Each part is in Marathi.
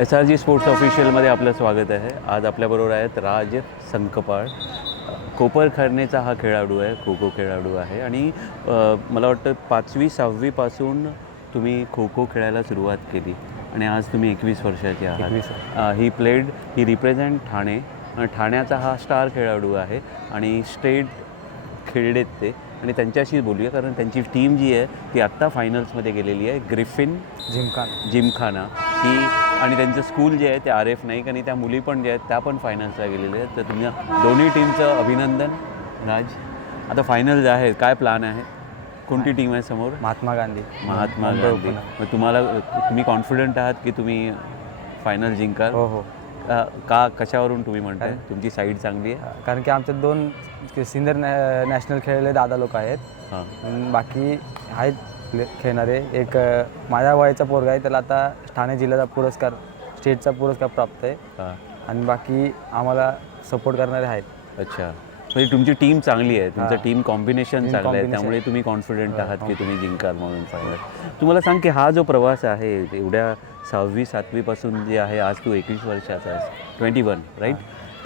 SRG स्पोर्ट्स ऑफिशियलमध्ये आपलं स्वागत आहे. आज आपल्याबरोबर आहेत राज संकपाळ. कोपरखैरनेचा हा खेळाडू आहे, खो खो खेळाडू आहे आणि मला वाटतं 5वी-6वी पासून तुम्ही खो खो खेळायला सुरुवात केली आणि आज तुम्ही 21 वर्षाचे आहात. ही रिप्रेझेंट ठाणे. ठाण्याचा हा स्टार खेळाडू आहे आणि स्टेट खेळलेत ते आणि त्यांच्याशी बोलूया कारण त्यांची टीम जी आहे ती आत्ता फायनल्समध्ये गेलेली आहे. ग्रिफिन जिमखाना ही आणि त्यांचं स्कूल जे आहे ते RF नाईक आणि त्या मुली पण ज्या आहेत त्या पण फायनल्सला गेलेल्या आहेत. तर तुम्ही दोन्ही टीमचं अभिनंदन. राज, आता फायनल्स आहेत, काय प्लॅन आहे? कोणती टीम आहे समोर? महात्मा गांधी. मग तुम्ही कॉन्फिडंट आहात की तुम्ही फायनल जिंकाल? हो. कशावरून तुम्ही म्हणताय तुमची साईड चांगली आहे? कारण की आमच्या 2 सिनियर नॅशनल खेळलेले दादा लोक आहेत. बाकी आहेत खेळणारे. एक माझ्या वयाचा पोरगा आहे, त्याला आता ठाणे जिल्ह्याचा पुरस्कार, स्टेटचा पुरस्कार प्राप्त आहे. आणि बाकी आम्हाला सपोर्ट करणारे आहेत. अच्छा, म्हणजे तुमची टीम चांगली आहे, तुमचं टीम कॉम्बिनेशन चांगलं आहे, त्यामुळे तुम्ही कॉन्फिडंट आहात की तुम्ही जिंकाल म्हणून फायनल. तुम्हाला सांग की हा जो प्रवास आहे एवढ्या 6वी-7वी पासून जे आहे, आज तू 21 वर्षाचा आहेस, 21 राईट?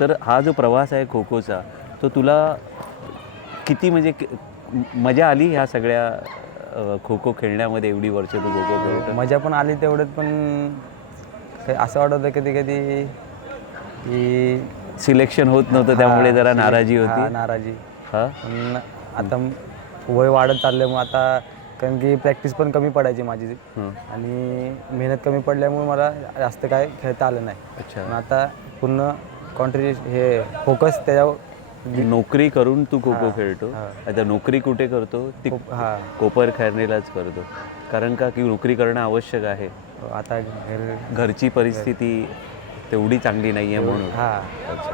तर हा जो प्रवास आहे खो खोचा, तो तुला किती म्हणजे मजा आली ह्या सगळ्या खो खो खेळण्यामध्ये? एवढी वर्ष तू खो खो खेळतो. मजा पण आली तेवढंच, पण असं वाटत होतं कधी कधी की सिलेक्शन होत नव्हतं, त्यामुळे जरा नाराजी होती. नाराजी. पण आता वय वाढत चालल्यामुळे आता, कारण की प्रॅक्टिस पण कमी पडायची माझी आणि मेहनत कमी पडल्यामुळे मला जास्त काय खेळता आलं नाही. अच्छा, आता पूर्ण हे फोकस त्याच्यावर. नोकरी करून तू खो खो खेळतो. आता नोकरी कुठे करतो? ती कोपरखैरनेलाच करतो. कारण का की नोकरी करणं आवश्यक आहे. आता घरची परिस्थिती तेवढी चांगली नाही आहे म्हणून. अच्छा,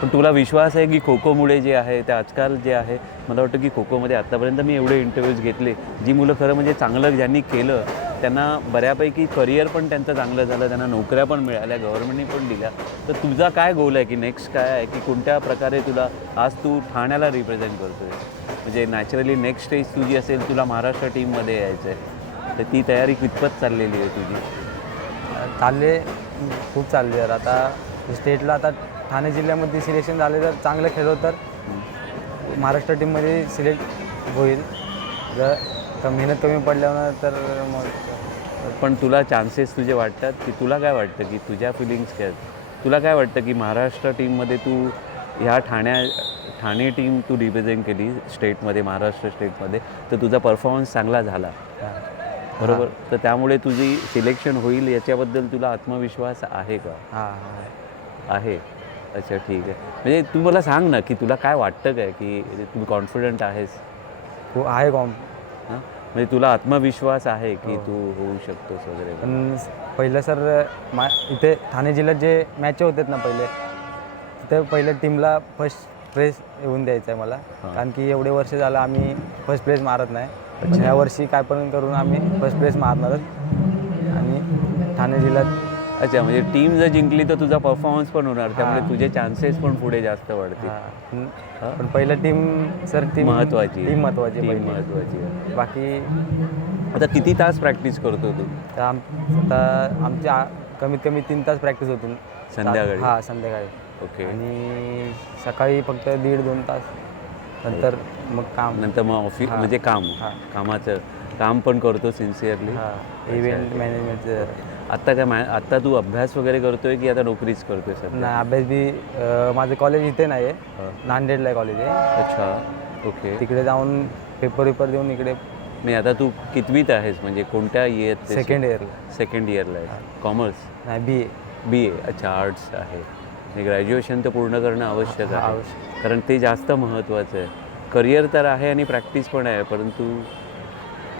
पण तुला विश्वास आहे की खो खोमुळे जे आहे ते आजकाल जे आहे, मला वाटतं की खो खोमध्ये आत्तापर्यंत मी एवढे इंटरव्ह्यूज घेतले, जी मुलं खरं म्हणजे चांगलं ज्यांनी केलं त्यांना बऱ्यापैकी करिअर पण त्यांचं चांगलं झालं, त्यांना नोकऱ्या पण मिळाल्या, गव्हर्नमेंटने पण दिल्या. तर तुझा काय गोल आहे की नेक्स्ट काय आहे की कोणत्या प्रकारे तुला, आज तू ठाण्याला रिप्रेझेंट करतो आहे, म्हणजे नॅचरली नेक्स्ट स्टेज तुझी असेल, तुला महाराष्ट्र टीममध्ये यायचं आहे, तर ती तयारी कितपत चाललेली आहे तुझी? खूप चालली आहे. आता स्टेटला आता ठाणे जिल्ह्यामध्ये सिलेक्शन झाले तर चांगलं खेळलो तर महाराष्ट्र टीममध्ये सिलेक्ट होईल. जर मेहनत कमी पडल्यावर तर मग. पण तुला चान्सेस तुझे वाटतात की, तुला काय वाटतं की तुझ्या फिलिंग्स काय, तुला काय वाटतं की महाराष्ट्र टीममध्ये तू ह्या ठाणे टीम तू रिप्रेझेंट केली स्टेटमध्ये, महाराष्ट्र स्टेटमध्ये, तर तुझा परफॉर्मन्स चांगला झाला बरोबर? तर त्यामुळे तुझी सिलेक्शन होईल याच्याबद्दल तुला आत्मविश्वास आहे का? आहे. अच्छा, ठीक आहे. म्हणजे तू मला सांग ना की तुला काय वाटतं काय की तू कॉन्फिडंट आहेस? हो आहे. म्हणजे तुला आत्मविश्वास आहे की तू होऊ शकतोस वगैरे? पण पहिलं सर इथे ठाणे जिल्ह्यात जे मॅच होतात ना तिथे पहिल्या टीमला फर्स्ट प्लेस येऊन द्यायचं आहे मला. कारण की एवढे वर्ष झालं आम्ही फर्स्ट प्लेस मारत नाही. ह्या वर्षी काय पण करून आम्ही फर्स्ट प्लेस मारणारच आणि ठाणे जिल्ह्यात. अच्छा, म्हणजे टीम जर जिंकली तर तुझा परफॉर्मन्स पण होणार, त्यामुळे तुझे चान्सेस पण पुढे जास्त वाढतील. पण पहिलं टीम महत्त्वाची. महत्त्वाची. बाकी आता किती तास प्रॅक्टिस करतो तू? आता आमच्या कमीत कमी 3 तास प्रॅक्टिस होती संध्याकाळी. संध्याकाळी. ओके. आणि सकाळी फक्त 1.5-2 तास. नंतर मग ऑफिस म्हणजे कामाचं काम पण करतो सिन्सिअरली. इव्हेंट मॅनेजमेंटचं. आत्ता तू अभ्यास वगैरे करतोय की आता नोकरीच करतोय सर? नाही, अभ्यास बी माझं कॉलेज इथे नाही आहे, नांदेडला आहे कॉलेज आहे. अच्छा, ओके. तिकडे जाऊन पेपर देऊन इकडे. नाही, आता तू कितवीत आहेस, म्हणजे कोणत्या इयर? सेकंड इयरला आहे. कॉमर्स? नाही, BA. अच्छा, आर्ट्स आहे. ग्रॅज्युएशन तर पूर्ण करणं आवश्यक आहे, कारण ते जास्त महत्त्वाचं आहे. करिअर तर आहे आणि प्रॅक्टिस पण आहे, परंतु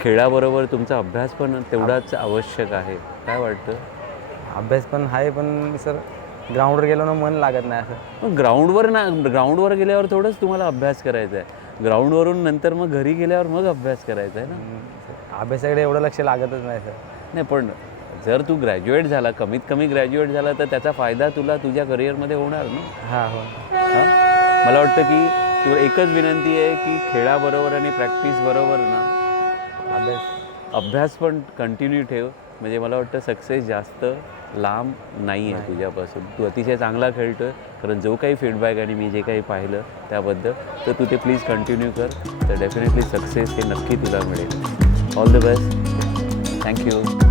खेळाबरोबर तुमचा अभ्यास पण तेवढाच आवश्यक आहे. काय वाटतं? अभ्यास पण आहे, पण सर ग्राउंडवर गेलो ना मन लागत नाही असं. मग ग्राउंडवर गेल्यावर थोडंच तुम्हाला अभ्यास करायचा आहे, ग्राउंडवरून नंतर मग घरी गेल्यावर मग अभ्यास करायचा आहे ना. अभ्यासाकडे एवढं लक्ष लागतच नाही सर. नाही, पण जर तू ग्रॅज्युएट झाला, कमीत कमी ग्रॅज्युएट झाला, तर त्याचा फायदा तुला तुझ्या करिअरमध्ये होणार ना. हो. मला वाटतं की तुला एकच विनंती आहे की खेळाबरोबर आणि प्रॅक्टिस बरोबर ना अभ्यास पण कंटिन्यू ठेव. म्हणजे मला वाटतं सक्सेस जास्त लांब नाही आहे तुझ्यापासून. तू अतिशय चांगला खेळतो आहे. कारण जो काही फीडबॅक आणि मी जे काही पाहिलं त्याबद्दल, तर तू ते प्लीज कंटिन्यू कर. तर डेफिनेटली सक्सेस हे नक्की तुला मिळेल. All the best. थँक्यू.